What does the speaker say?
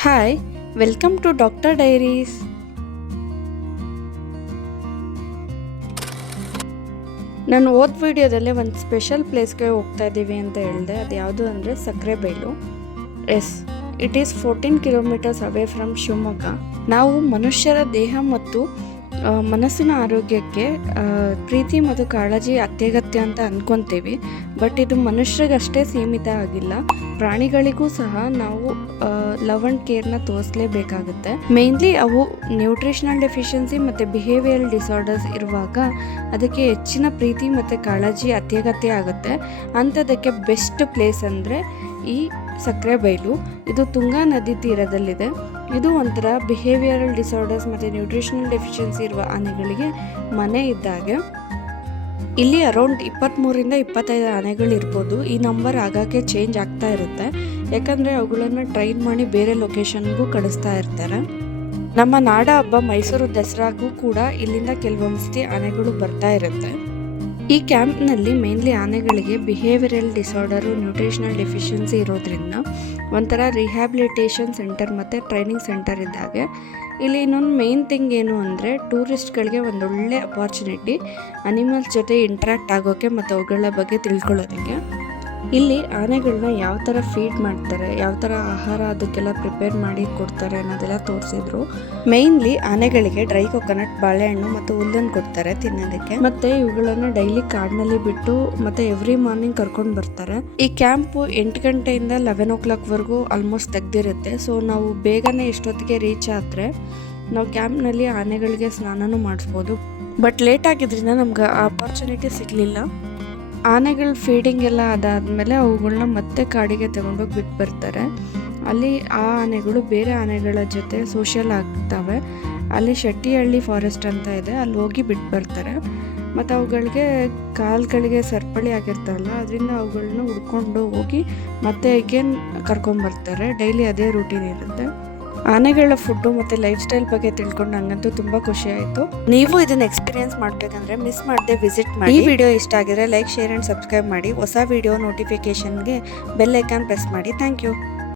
Hi, welcome to doctor diaries. ನಾನು ವಿಡಿಯೋದಲ್ಲೇ ಒಂದು ಸ್ಪೆಷಲ್ ಪ್ಲೇಸ್ಗೆ ಹೋಗ್ತಾ ಇದ್ದೀವಿ ಅಂತ ಹೇಳಿದೆ. ಅದು ಯಾವುದು ಅಂದರೆ Sakrebailu. It is 14 kilometres away from Shivamogga. ನಾವು ಮನುಷ್ಯರ ದೇಹ ಮತ್ತು ಮನಸ್ಸಿನ ಆರೋಗ್ಯಕ್ಕೆ ಪ್ರೀತಿ ಮತ್ತು ಕಾಳಜಿ ಅತ್ಯಗತ್ಯ ಅಂತ ಅಂದ್ಕೊತೀವಿ. ಬಟ್ ಇದು ಮನುಷ್ಯರಿಗಷ್ಟೇ ಸೀಮಿತ ಆಗಿಲ್ಲ, ಪ್ರಾಣಿಗಳಿಗೂ ಸಹ ನಾವು ಲವ್ ಆ್ಯಂಡ್ ಕೇರ್ನ ತೋರಿಸಲೇಬೇಕಾಗುತ್ತೆ. ಮೇನ್ಲಿ ಅವು ನ್ಯೂಟ್ರಿಷನಲ್ ಡೆಫಿಷಿಯನ್ಸಿ ಮತ್ತು ಬಿಹೇವಿಯರಲ್ ಡಿಸಾರ್ಡರ್ಸ್ ಇರುವಾಗ ಅದಕ್ಕೆ ಹೆಚ್ಚಿನ ಪ್ರೀತಿ ಮತ್ತು ಕಾಳಜಿ ಅತ್ಯಗತ್ಯ ಆಗುತ್ತೆ. ಅಂಥದಕ್ಕೆ ಬೆಸ್ಟ್ ಪ್ಲೇಸ್ ಅಂದರೆ ಈ ಸಕ್ಕರೆಬೈಲು. ಇದು ತುಂಗಾ ನದಿ ತೀರದಲ್ಲಿದೆ. ಇದು ಒಂಥರ ಬಿಹೇವಿಯರಲ್ ಡಿಸಾರ್ಡರ್ಸ್ ಮತ್ತು ನ್ಯೂಟ್ರಿಷನಲ್ ಡೆಫಿಷಿಯನ್ಸಿ ಇರುವ ಆನೆಗಳಿಗೆ ಮನೆ ಇದ್ದಾಗೆ. ಇಲ್ಲಿ ಅರೌಂಡ್ 23ರಿಂದ 25 ಆನೆಗಳಿರ್ಬೋದು. ಈ ನಂಬರ್ ಆಗಾಗ್ಗೆ ಚೇಂಜ್ ಆಗ್ತಾ ಇರುತ್ತೆ, ಯಾಕಂದರೆ ಅವುಗಳನ್ನು ಟ್ರೈನ್ ಮಾಡಿ ಬೇರೆ ಲೊಕೇಶನ್ಗೂ ಕಳಿಸ್ತಾ ಇರ್ತಾರೆ. ನಮ್ಮ ನಾಡ ಹಬ್ಬ ಮೈಸೂರು ದಸರಾಗೂ ಕೂಡ ಇಲ್ಲಿಂದ ಕೆಲವೊಂದ್ಸತಿ ಆನೆಗಳು ಬರ್ತಾ ಇರುತ್ತೆ. ಈ ಕ್ಯಾಂಪ್ನಲ್ಲಿ ಮೇನ್ಲಿ ಆನೆಗಳಿಗೆ ಬಿಹೇವಿಯರಲ್ ಡಿಸಾರ್ಡರು, ನ್ಯೂಟ್ರಿಷನಲ್ ಡೆಫಿಷಿಯನ್ಸಿ ಇರೋದ್ರಿಂದ ಒಂಥರ ರಿಹ್ಯಾಬಿಲಿಟೇಷನ್ ಸೆಂಟರ್ ಮತ್ತು ಟ್ರೈನಿಂಗ್ ಸೆಂಟರ್ ಇದ್ದಾಗೆ. ಇಲ್ಲಿ ಇನ್ನೊಂದು ಮೇನ್ ಥಿಂಗ್ ಏನು ಅಂದರೆ ಟೂರಿಸ್ಟ್ಗಳಿಗೆ ಒಂದೊಳ್ಳೆ ಅಪಾರ್ಚುನಿಟಿ ಅನಿಮಲ್ಸ್ ಜೊತೆ ಇಂಟ್ರ್ಯಾಕ್ಟ್ ಆಗೋಕ್ಕೆ ಮತ್ತು ಅವುಗಳ ಬಗ್ಗೆ ತಿಳ್ಕೊಳ್ಳೋದಕ್ಕೆ. ಇಲ್ಲಿ ಆನೆಗಳನ್ನ ಯಾವ ಥರ ಫೀಡ್ ಮಾಡ್ತಾರೆ, ಯಾವ ಥರ ಆಹಾರ ಅದಕ್ಕೆಲ್ಲ ಪ್ರಿಪೇರ್ ಮಾಡಿ ಕೊಡ್ತಾರೆ ಅನ್ನೋದೆಲ್ಲ ತೋರಿಸಿದ್ರು. ಮೇಯ್ನ್ಲಿ ಆನೆಗಳಿಗೆ ಡ್ರೈ ಕೊಕೊನಟ್, ಬಾಳೆಹಣ್ಣು ಮತ್ತು ಹುಲ್ಲನ್ನು ಕೊಡ್ತಾರೆ ತಿನ್ನೋದಕ್ಕೆ. ಮತ್ತು ಇವುಗಳನ್ನು ಡೈಲಿ ಕಾಡಿನಲ್ಲಿ ಬಿಟ್ಟು ಮತ್ತು ಎವ್ರಿ ಮಾರ್ನಿಂಗ್ ಕರ್ಕೊಂಡು ಬರ್ತಾರೆ. ಈ ಕ್ಯಾಂಪು 8 ಗಂಟೆಯಿಂದ 11 o'clockವರೆಗೂ ಆಲ್ಮೋಸ್ಟ್ ತೆಗ್ದಿರುತ್ತೆ. ಸೊ ನಾವು ಬೇಗನೆ ಇಷ್ಟೊತ್ತಿಗೆ ರೀಚ್ ಆದರೆ ನಾವು ಕ್ಯಾಂಪ್ನಲ್ಲಿ ಆನೆಗಳಿಗೆ ಸ್ನಾನನೂ ಮಾಡಿಸ್ಬೋದು. ಬಟ್ ಲೇಟ್ ಆಗಿದ್ರಿಂದ ನಮ್ಗೆ ಆ ಅಪಾರ್ಚುನಿಟಿ ಸಿಗಲಿಲ್ಲ. ಆನೆಗಳ ಫೀಡಿಂಗ್ ಎಲ್ಲ ಅದಾದಮೇಲೆ ಅವುಗಳನ್ನ ಮತ್ತೆ ಕಾಡಿಗೆ ತಗೊಂಡೋಗಿ ಬಿಟ್ಟು ಬರ್ತಾರೆ. ಅಲ್ಲಿ ಆ ಆನೆಗಳು ಬೇರೆ ಆನೆಗಳ ಜೊತೆ ಸೋಷಿಯಲ್ ಆಗ್ತವೆ. ಅಲ್ಲಿ ಶೆಟ್ಟಿಹಳ್ಳಿ ಫಾರೆಸ್ಟ್ ಅಂತ ಇದೆ, ಅಲ್ಲಿ ಹೋಗಿ ಬಿಟ್ಟು ಬರ್ತಾರೆ. ಮತ್ತು ಅವುಗಳಿಗೆ ಕಾಲುಗಳಿಗೆ ಸರಪಳಿ ಆಗಿರ್ತಾವಲ್ಲ, ಅದರಿಂದ ಅವುಗಳನ್ನ ಹುಡ್ಕೊಂಡು ಹೋಗಿ ಮತ್ತೆ ಅಗೇನ್ ಕರ್ಕೊಂಬರ್ತಾರೆ. ಡೈಲಿ ಅದೇ ರೂಟೀನ್ ಇರುತ್ತೆ. ಆನೆಗಳ ಫುಡ್ಡು ಮತ್ತು ಲೈಫ್ ಸ್ಟೈಲ್ ಬಗ್ಗೆ ತಿಳ್ಕೊಂಡು ನನಗಂತೂ ತುಂಬ ಖುಷಿ ಆಯಿತು. ನೀವು ಇದನ್ನು ಎಕ್ಸ್ಪೀರಿಯನ್ಸ್ ಮಾಡಬೇಕಂದ್ರೆ ಮಿಸ್ ಮಾಡದೆ ವಿಸಿಟ್ ಮಾಡಿ. ಈ ವಿಡಿಯೋ ಇಷ್ಟ ಆಗಿದ್ರೆ ಲೈಕ್, ಶೇರ್ ಆ್ಯಂಡ್ ಸಬ್ಸ್ಕ್ರೈಬ್ ಮಾಡಿ. ಹೊಸ ವಿಡಿಯೋ ನೋಟಿಫಿಕೇಷನ್ಗೆ ಬೆಲ್ ಐಕಾನ್ ಪ್ರೆಸ್ ಮಾಡಿ. Thank you.